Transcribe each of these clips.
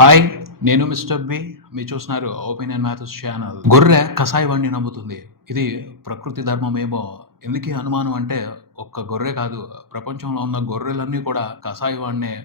Hi నేను mister B. మీరు చూస్తున్నారు ఒపీనియన్ మ్యాథ్స్ ఛానల్ గొర్రె కషాయ నమ్ముతుంది. ఇది ప్రకృతి ధర్మమేమో ఎందుకు అనుమానం అంటే ఒక్క గొర్రె కాదు. ప్రపంచంలో ఉన్న గొర్రెలన్నీ కూడా కషాయ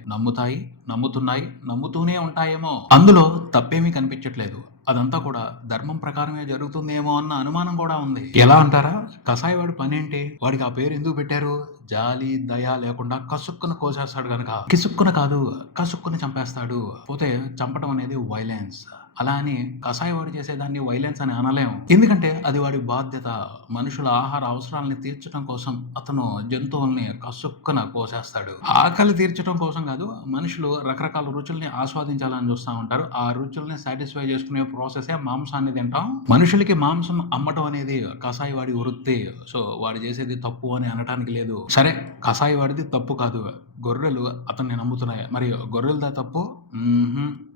నమ్ముతాయి నమ్ముతున్నాయి నమ్ముతూనే ఉంటాయేమో. అందులో తప్పేమీ కనిపించట్లేదు. అదంతా కూడా ధర్మం ప్రకారమే జరుగుతుందేమో అన్న అనుమానం కూడా ఉంది. ఎలా అంటారా? కషాయ వాడి పని ఏంటి వాడికి ఆ పేరు ఎందుకు పెట్టారు? జాలి దయ లేకుండా కసుక్కున కోసేస్తాడు గనక. కిసుక్కున కాదు కసుక్కున చంపేస్తాడు. పోతే చంపడం అనేది వైలెన్స్. అలా అని కషాయవాడు చేసేదాన్ని వైలెన్స్ అని అనలేము ఎందుకంటే అది వాడి బాధ్యత. మనుషుల ఆహార అవసరాలని తీర్చడం కోసం అతను జంతువుల్ని కసుక్కున కోసేస్తాడు. ఆకలి తీర్చడం కోసం కాదు మనుషులు రకరకాల రుచుల్ని ఆస్వాదించాలని చూస్తూ ఉంటారు. ఆ రుచుల్ని సాటిస్ఫై చేసుకునే ప్రాసెసే మాంసాన్ని తింటాం. మనుషులకి మాంసం అమ్మటం అనేది కషాయి వాడి వృత్తి. సో వాడు చేసేది తప్పు అని అనటానికి లేదు. సరే కషాయి వాడిది తప్పు కాదు. గొర్రెలు అతన్ని నమ్ముతున్నాయి? మరి గొర్రెలదా తప్పు?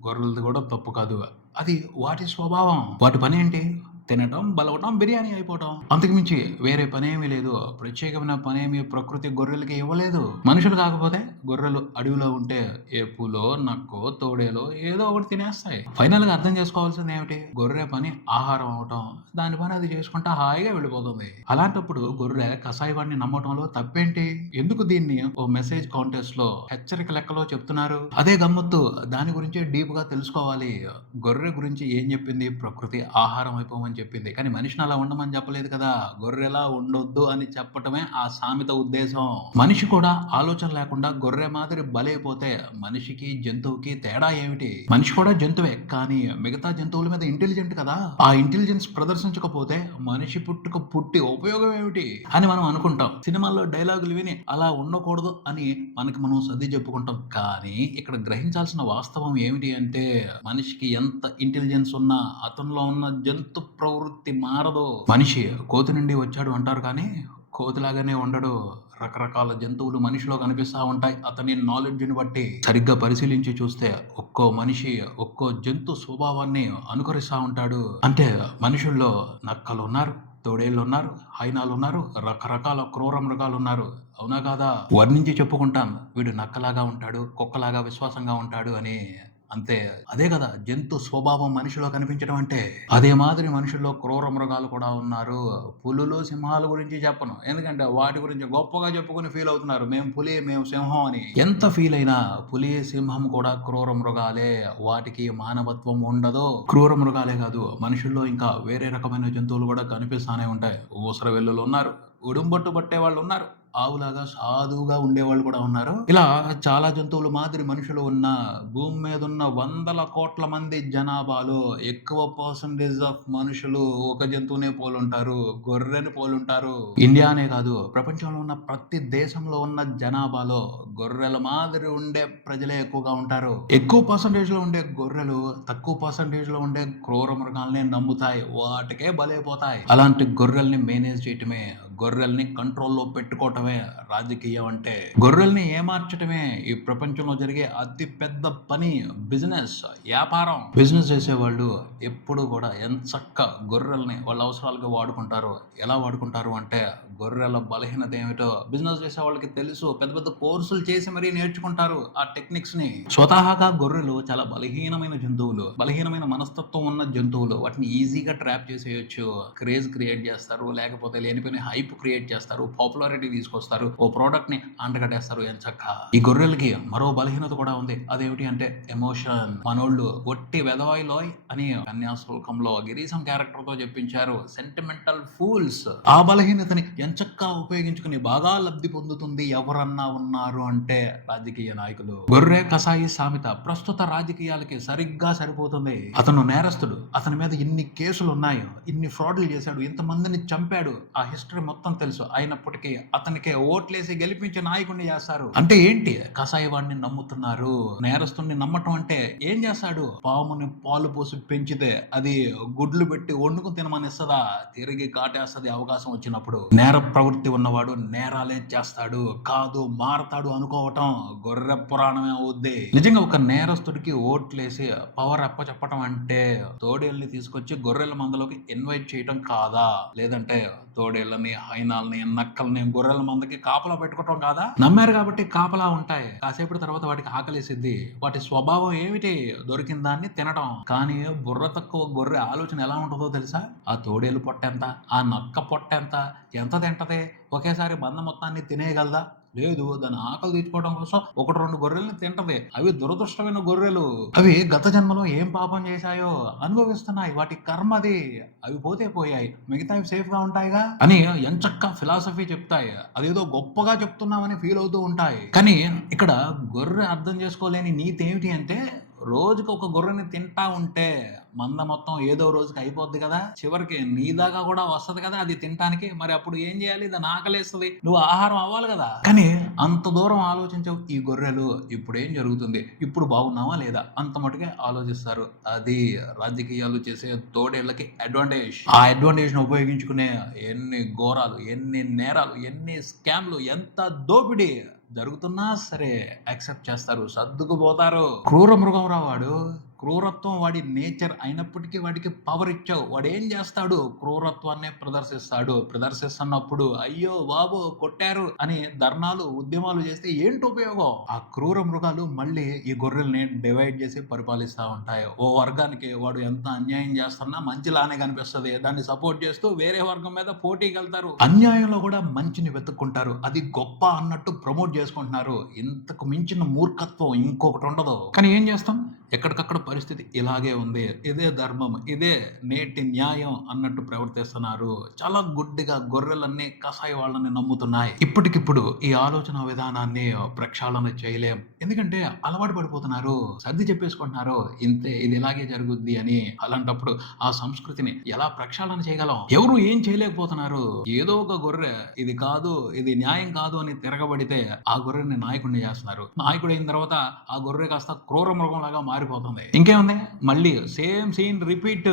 గొర్రెలది కూడా తప్పు కాదు. అది వాటి స్వభావం. వాటి పని ఏంటి? తినటం బలవటం బిర్యానీ అయిపోవటం. అంతకుమించి వేరే పనేమీ లేదు. ప్రత్యేకమైన పనేమి ప్రకృతి గొర్రెలకి ఇవ్వలేదు. మనుషులు కాకపోతే గొర్రెలు అడవిలో ఉంటే ఏపులో నక్కో తోడేలో ఏదో ఒకటి తినేస్తాయి. ఫైనల్గా అర్థం చేసుకోవాల్సింది ఏమిటి? గొర్రె పని ఆహారం అవటం. దాని పని అది చేసుకుంటా హాయిగా వెళ్ళిపోతుంది. అలాంటప్పుడు గొర్రె కషాయవాడిని నమ్మటంలో తప్పేంటి? ఎందుకు దీన్ని ఓ మెసేజ్ కాంటెస్ట్లో హెచ్చరిక లెక్కలో చెప్తున్నారు? అదే గమ్మత్తు దాని గురించి డీప్గా తెలుసుకోవాలి. గొర్రె గురించి ఏం చెప్పింది? ప్రకృతి ఆహారం అయిపోమని చెప్పింది. కానీ మనిషిని అలా ఉండమని చెప్పలేదు కదా గొర్రెలా ఉండొద్దు అని చెప్పటమే ఆ సామెత ఉద్దేశం. మనిషి కూడా ఆలోచన లేకుండా గొర్రె మాదిరి బలైపోతే మనిషికి జంతువుకి తేడా ఏమిటి? మనిషి కూడా జంతువే కానీ మిగతా జంతువుల మీద ఇంటెలిజెంట్ కదా. ఆ ఇంటెలిజెన్స్ ప్రదర్శించకపోతే మనిషి పుట్టుక పుట్టి ఉపయోగం ఏమిటి అని మనం అనుకుంటాం. సినిమాల్లో డైలాగులు విని అలా ఉండకూడదు అని మనకి మనం సర్ది చెప్పుకుంటాం. కానీ ఇక్కడ గ్రహించాల్సిన వాస్తవం ఏమిటి అంటే మనిషికి ఎంత ఇంటెలిజెన్స్ ఉన్నా అతనిలో ఉన్న జంతు ప్రవృత్తి మారదు. మనిషి కోతి నుండి వచ్చాడు అంటారు కానీ కోతిలాగానే ఉండడు. రకరకాల జంతువులు మనిషిలో కనిపిస్తా ఉంటాయి. అతని నాలెడ్జ్ని బట్టి సరిగ్గా పరిశీలించి చూస్తే ఒక్కో మనిషి ఒక్కో జంతు స్వభావాన్ని అనుకరిస్తూ ఉంటాడు. అంటే మనుషుల్లో నక్కలు ఉన్నారు తోడేళ్ళు ఉన్నారు హైనాలు ఉన్నారు రకరకాల క్రూర మృగాలు ఉన్నారు అవునా కాదా? వర్ణించి చెప్పుకుంటాం. వీడు నక్కలాగా ఉంటాడు కుక్కలాగా విశ్వాసంగా ఉంటాడు అని అంతే. అదే కదా జంతు స్వభావం మనిషిలో కనిపించడం అంటే అదే మాదిరి మనుషుల్లో క్రూర మృగాలు కూడా ఉన్నారు. పులులు సింహాల గురించి చెప్పను. ఎందుకంటే వాటి గురించి గొప్పగా చెప్పుకుని ఫీల్ అవుతున్నారు. మేము పులి మేము సింహం అని. ఎంత ఫీల్ అయినా పులి సింహం కూడా క్రూర మృగాలే. వాటికి మానవత్వం ఉండదు. క్రూర మృగాలే కాదు మనుషుల్లో ఇంకా వేరే రకమైన జంతువులు కూడా కనిపిస్తానే ఉంటాయి. ఊసర వెల్లులు ఉన్నారు. ఉడుంబట్టు పట్టే వాళ్ళు ఉన్నారు. ఆవులాగా సాధువుగా ఉండేవాళ్ళు కూడా ఉన్నారు. ఇలా చాలా జంతువులు మాదిరి మనుషులు ఉన్న భూమి మీద ఉన్న వందల కోట్ల మంది జనాభాలో ఎక్కువ పర్సంటేజ్ ఆఫ్ మనుషులు ఒక జంతువునే పోలుంటారు గొర్రెని పోలుంటారు. ఇండియానే కాదు ప్రపంచంలో ఉన్న ప్రతి దేశంలో ఉన్న జనాభాలో గొర్రెల మాదిరి ఉండే ప్రజలే ఎక్కువగా ఉంటారు. ఎక్కువ పర్సంటేజ్లో ఉండే గొర్రెలు తక్కువ పర్సంటేజ్లో ఉండే క్రూర మృగాల్ని నమ్ముతాయి. వాటికే బలైపోతాయి. అలాంటి గొర్రెల్ని మేనేజ్ చేయటమే గొర్రెల్ని కంట్రోల్లో పెట్టుకోవటమే రాజకీయం అంటే గొర్రెల్ని ఏమార్చటమే ఈ ప్రపంచంలో జరిగే అతి పెద్ద పని బిజినెస్ వ్యాపారం. బిజినెస్ చేసేవాళ్ళు ఎప్పుడు కూడా ఎంత చక్క గొర్రెల్ని వాళ్ళ అవసరాలకు వాడుకుంటారు. ఎలా వాడుకుంటారు అంటే గొర్రెల బలహీనత ఏమిటో బిజినెస్ చేసే వాళ్ళకి తెలుసు. పెద్ద పెద్ద కోర్సులు చేసి మరీ నేర్చుకుంటారు ఆ టెక్నిక్స్ని స్వతహాగా గొర్రెలు చాలా బలహీనమైన జంతువులు బలహీనమైన మనస్తత్వం ఉన్న జంతువులు. వాటిని ఈజీగా ట్రాప్ చేసేయచ్చు. క్రేజ్ క్రియేట్ చేస్తారు. లేకపోతే లేనిపోయిన హైప్ క్రియేట్ చేస్తారు పాపులారిటీ తీసుకొస్తారు ఓ ప్రోడక్ట్ని అంటగట్టేస్తారు ఎంచక్క ఈ గొర్రెలకి మరో బలహీనత కూడా ఉంది. అదేమిటి అంటే ఎమోషన్ మనోళ్ళు ఒట్టి వెదవాయిలోయ్ అని కన్యాశుల్కంలో గిరీశం క్యారెక్టర్తో చెప్పించారు. సెంటిమెంటల్ ఫూల్స్ ఆ బలహీనతని ఎంచక్కా ఉపయోగించుకుని బాగా లబ్ధి పొందుతుంది ఎవరన్నా ఉన్నారు అంటే రాజకీయ నాయకులు. గొర్రె కసాయి సామెత ప్రస్తుత రాజకీయాలకి సరిగ్గా సరిపోతుంది. అతను నేరస్తుడు. అతని మీద ఇన్ని కేసులు ఉన్నాయి ఇన్ని ఫ్రాడ్లు చేశాడు ఇంతమందిని చంపాడు. ఆ హిస్టరీ మొత్తం మొత్తం తెలుసు. అయినప్పటికీ అతనికి ఓట్లేసి గెలిపించి నాయకుడిని చేస్తారు. అంటే ఏంటి? కషాయవాడిని నమ్ముతున్నారు. నేరస్తుడిని నమ్మటం అంటే ఏం చేస్తాడు? పాముని పాలు పోసి పెంచితే అది గుడ్లు పెట్టి వండుకుని తినమనిస్తుందా? తిరిగి కాటేస్తుంది అవకాశం వచ్చినప్పుడు. నేర ప్రవృత్తి ఉన్నవాడు నేరాలే చేస్తాడు. కాదు మారతాడు అనుకోవటం గొర్రె పురాణమే అవుద్ది. నిజంగా ఒక నేరస్తుడికి ఓట్లేసి పవర్ అప్ప చెప్పటం అంటే తోడేళ్ళని తీసుకొచ్చి గొర్రెల మందలోకి ఇన్వైట్ చేయటం కాదా? లేదంటే తోడేళ్ళని హైనాల్ని నక్కల్ని గొర్రెల మందకి కాపలా పెట్టుకోవటం కాదా? నమ్మారు కాబట్టి కాపలా ఉంటాయి. కాసేపటి తర్వాత వాటికి ఆకలేసిద్ది. వాటి స్వభావం ఏమిటి? దొరికిన దాన్ని తినడం కానీ బుర్ర తక్కువ గొర్రె ఆలోచన ఎలా ఉంటుందో తెలుసా? ఆ తోడేలు పొట్ట ఎంత ఆ నక్క పొట్ట ఎంత ఎంత తింటది? ఒకేసారి బంద మొత్తాన్ని తినేయగలదా? లేదు దాని ఆకలి తీర్చుకోవడం కోసం ఒకటి రెండు గొర్రెల్ని తింటది. అవి దురదృష్టమైన గొర్రెలు. అవి గత జన్మలో ఏం పాపం చేశాయో అనుభవిస్తున్నాయి. వాటి కర్మ అది. అవి పోతే పోయాయి. మిగతావి సేఫ్గా ఉంటాయిగా? అని ఎంచక్క ఫిలాసఫీ చెప్తాయి. అదేదో గొప్పగా చెప్తున్నామని ఫీల్ అవుతూ ఉంటాయి. కానీ ఇక్కడ గొర్రె అర్థం చేసుకోలేని నీతి ఏమిటి అంటే రోజుకి ఒక గొర్రెని తింటా ఉంటే మంద మొత్తం ఏదో రోజుకి అయిపోద్ది కదా? చివరికి నీ దాకా కూడా వస్తుంది కదా అది తినటానికి మరి అప్పుడు ఏం చేయాలి? దాని ఆకలేస్తుంది నువ్వు ఆహారం అవ్వాలి కదా? కానీ అంత దూరం ఆలోచించవు ఈ గొర్రెలు. ఇప్పుడు ఏం జరుగుతుంది? ఇప్పుడు బాగున్నావా లేదా? అంత మటుకే ఆలోచిస్తారు. అది రాజకీయాలు చేసే తోడేళ్ళకి అడ్వాంటేజ్ ఆ అడ్వాంటేజ్ను ఉపయోగించుకునే ఎన్ని ఘోరాలు ఎన్ని నేరాలు ఎన్ని స్కామ్లు ఎంత దోపిడీ జరుగుతున్నా సరే యాక్సెప్ట్ చేస్తారు. సర్దుకుపోతారు. క్రూర మృగం రావాడు క్రూరత్వం వాడి నేచర్ అయినప్పటికీ వాడికి పవర్ ఇచ్చావు. వాడు ఏం చేస్తాడు? క్రూరత్వాన్ని ప్రదర్శిస్తాడు. ప్రదర్శిస్తున్నప్పుడు అయ్యో బాబు కొట్టారు అని ధర్నాలు ఉద్యమాలు చేస్తే ఏంటి ఉపయోగం? ఆ క్రూర మృగాలు మళ్ళీ ఈ గొర్రెల్ని డివైడ్ చేసి పరిపాలిస్తా ఉంటాయి. ఓ వర్గానికి వాడు ఎంత అన్యాయం చేస్తున్నా మంచిలానే కనిపిస్తుంది. దాన్ని సపోర్ట్ చేస్తూ వేరే వర్గం మీద పోటీకి వెళ్తారు అన్యాయంలో కూడా మంచిని వెతుక్కుంటారు. అది గొప్ప అన్నట్టు ప్రమోట్ చేసుకుంటున్నారు. ఇంతకు మించిన మూర్ఖత్వం ఇంకొకటి ఉండదు. కానీ ఏం చేస్తాం? ఎక్కడికక్కడ పరిస్థితి ఇలాగే ఉంది. ఇదే ధర్మం ఇదే నేటి న్యాయం అన్నట్టు ప్రవర్తిస్తున్నారు. చాలా గుడ్డిగా గొర్రెలన్నీ కసాయి వాళ్ళని నమ్ముతున్నాయి. ఇప్పటికిప్పుడు ఈ ఆలోచన విధానాన్ని ప్రక్షాళన చేయలేం. ఎందుకంటే అలవాటు పడిపోతున్నారు సర్ది చెప్పేసుకుంటున్నారు ఇంతే ఇది ఇలాగే జరుగుద్ది అని అలాంటప్పుడు ఆ సంస్కృతిని ఎలా ప్రక్షాళన చేయగలం? ఎవరు ఏం చేయలేకపోతున్నారు? ఏదో ఒక గొర్రె ఇది కాదు ఇది న్యాయం కాదు అని తిరగబడితే ఆ గొర్రెని నాయకుడిని చేస్తున్నారు. నాయకుడు అయిన తర్వాత ఆ గొర్రె కాస్త క్రూర మృగం లాగా మారిపోతుంది. ఇంకేముంది మళ్ళీ సేమ్ సీన్ రిపీట్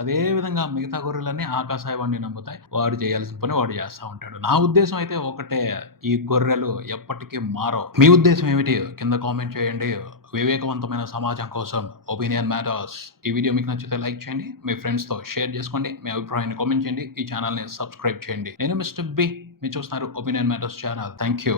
అదే విధంగా మిగతా గొర్రెలన్నీ ఆకాశాయి వాడిని నమ్ముతాయి. వాడు చేయాల్సిన పని వాడు చేస్తా ఉంటాడు. నా ఉద్దేశం అయితే ఒకటే. ఈ గొర్రెలు ఎప్పటికీ మారవు. మీ ఉద్దేశం ఏమిటి? కింద కామెంట్ చేయండి. వివేకవంతమైన సమాజం కోసం ఒపీనియన్ మ్యాటర్స్. ఈ వీడియో మీకు నచ్చితే లైక్ చేయండి. మీ ఫ్రెండ్స్తో షేర్ చేసుకోండి. మీ అభిప్రాయాన్ని కామెంట్ చేయండి. ఈ ఛానల్ని సబ్స్క్రైబ్ చేయండి. నేను మిస్టర్ బి. మీరు చూస్తున్నారు opinion matters channel. Thank you